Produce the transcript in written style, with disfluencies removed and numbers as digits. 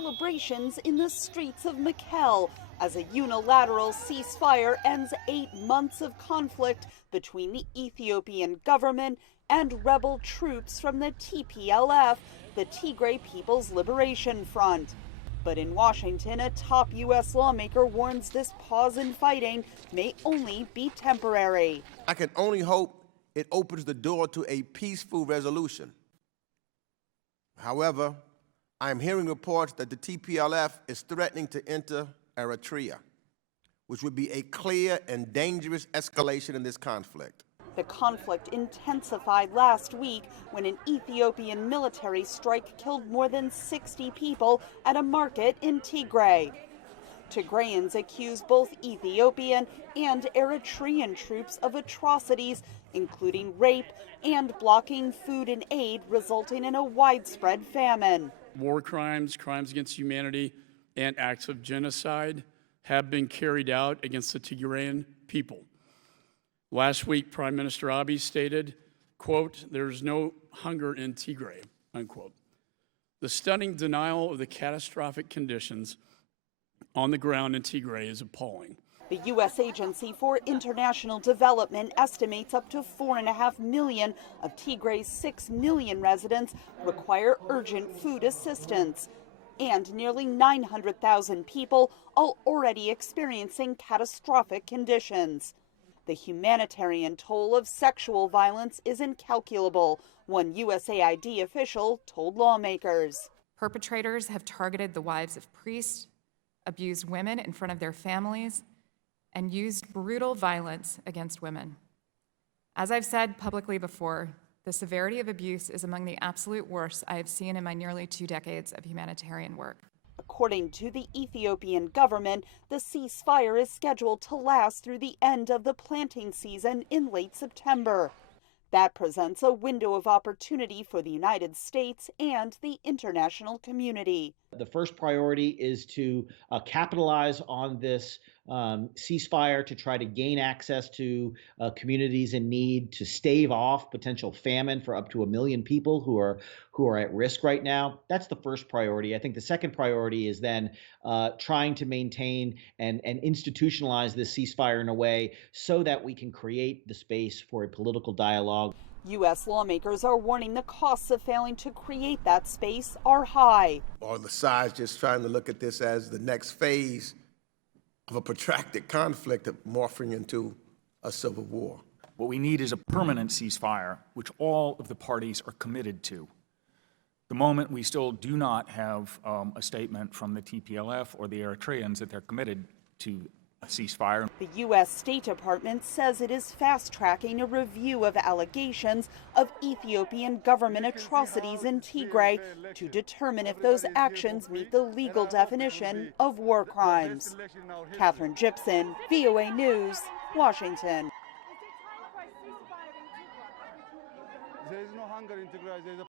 celebrations in the streets of Mekelle as a unilateral ceasefire ends 8 months of conflict between the Ethiopian government and rebel troops from the TPLF, the Tigray People's Liberation Front. But in Washington, a top U.S. lawmaker warns this pause in fighting may only be temporary. I can only hope it opens the door to a peaceful resolution. However, I am hearing reports that the TPLF is threatening to enter Eritrea, which would be a clear and dangerous escalation in this conflict. The conflict intensified last week when an Ethiopian military strike killed more than 60 people at a market in Tigray. Tigrayans accuse both Ethiopian and Eritrean troops of atrocities, including rape and blocking food and aid, resulting in a widespread famine. War crimes, crimes against humanity, and acts of genocide have been carried out against the Tigrayan people. Last week, Prime Minister Abiy stated, quote, "There's no hunger in Tigray," unquote. The stunning denial of the catastrophic conditions on the ground in Tigray is appalling. The U.S. Agency for International Development estimates up to 4.5 million of Tigray's 6 million residents require urgent food assistance, and nearly 900,000 people are already experiencing catastrophic conditions. The humanitarian toll of sexual violence is incalculable, one USAID official told lawmakers. Perpetrators have targeted the wives of priests, abused women in front of their families, and used brutal violence against women. As I've said publicly before, the severity of abuse is among the absolute worst I have seen in my nearly 2 decades of humanitarian work. According to the Ethiopian government, the ceasefire is scheduled to last through the end of the planting season in late September. That presents a window of opportunity for the United States and the international community. The first priority is to capitalize on this ceasefire to try to gain access to communities in need, to stave off potential famine for up to 1 million people who are at risk right now. That's the first priority. I think the second priority is then trying to maintain and institutionalize this ceasefire in a way so that we can create the space for a political dialogue. U.S. lawmakers are warning the costs of failing to create that space are high. Or the sides just trying to look at this as the next phase of a protracted conflict morphing into a civil war. What we need is a permanent ceasefire, which all of the parties are committed to. The moment we still do not have a statement from the TPLF or the Eritreans that they're committed to a ceasefire. The U.S. State Department says it is fast-tracking a review of allegations of Ethiopian government atrocities in Tigray to determine if those actions meet the legal definition of war crimes. Catherine Gibson, VOA News, Washington. There is no hunger in Tigray.